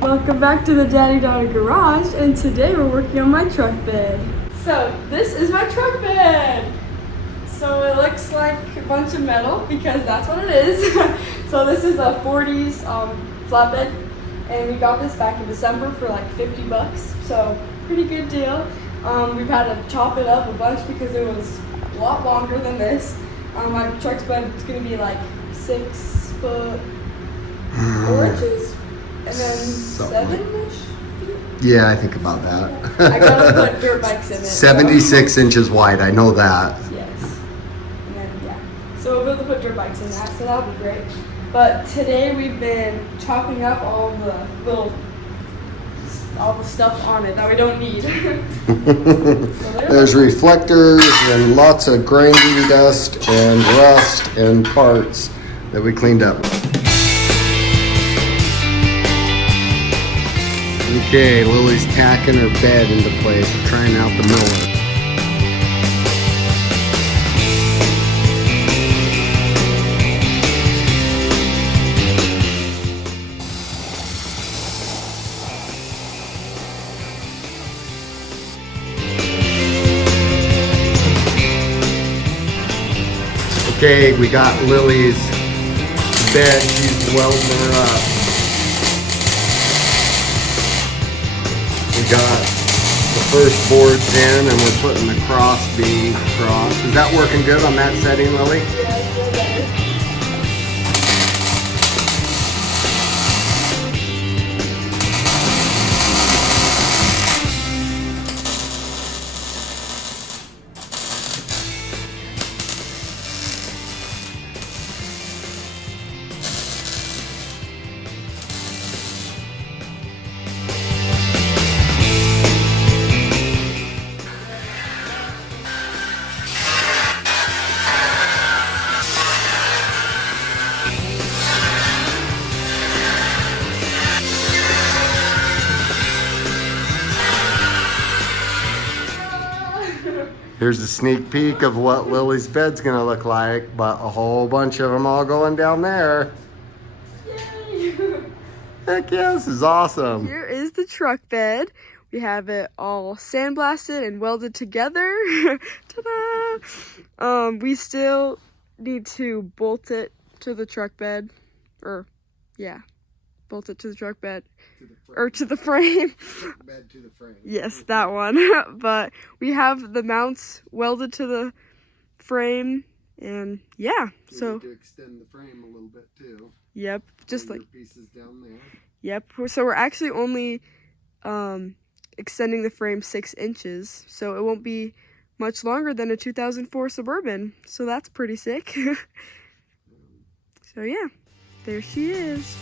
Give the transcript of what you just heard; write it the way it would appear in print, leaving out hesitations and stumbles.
Welcome back to the Daddy Daughter Garage, and today we're working on my truck bed. So this is my truck bed. So it looks like a bunch of metal because that's what it is. So this is a 40s flatbed, and we got this back in December for like 50 bucks. So pretty good deal. We've had to chop it up a bunch because it was a lot longer than this. My truck's bed is going to be like 6 foot 4 inches. And then 7-ish feet? Yeah, I think about that. I gotta put dirt bikes in it. 76 inches wide, I know that. Yes. And then, yeah. So we'll be able to put dirt bikes in that, so that'll be great. But today we've been chopping up all the stuff on it that we don't need. There's reflectors and lots of grinding dust and rust and parts that we cleaned up. Okay, Lily's tacking her bed into place. We're trying out the miller. Okay, we got Lily's bed. She's welding her up. We got the first boards in and we're putting the cross beam across. Is that working good on that setting, Lily? Yeah, it's still better. Here's a sneak peek of what Lily's bed's gonna look like, but a whole bunch of them all going down there. Yay! Heck yeah, this is awesome. Here is the truck bed. We have it all sandblasted and welded together. Ta-da! We still need to bolt it to the truck bed. Bolt it to the truck bed. Or to the frame. Bed to the frame. Yes, that one. But we have the mounts welded to the frame, and yeah. So need to extend the frame a little bit too. Yep, just like pieces down there. Yep. So we're actually only extending the frame 6 inches, so it won't be much longer than a 2004 Suburban. So that's pretty sick. So yeah, there she is.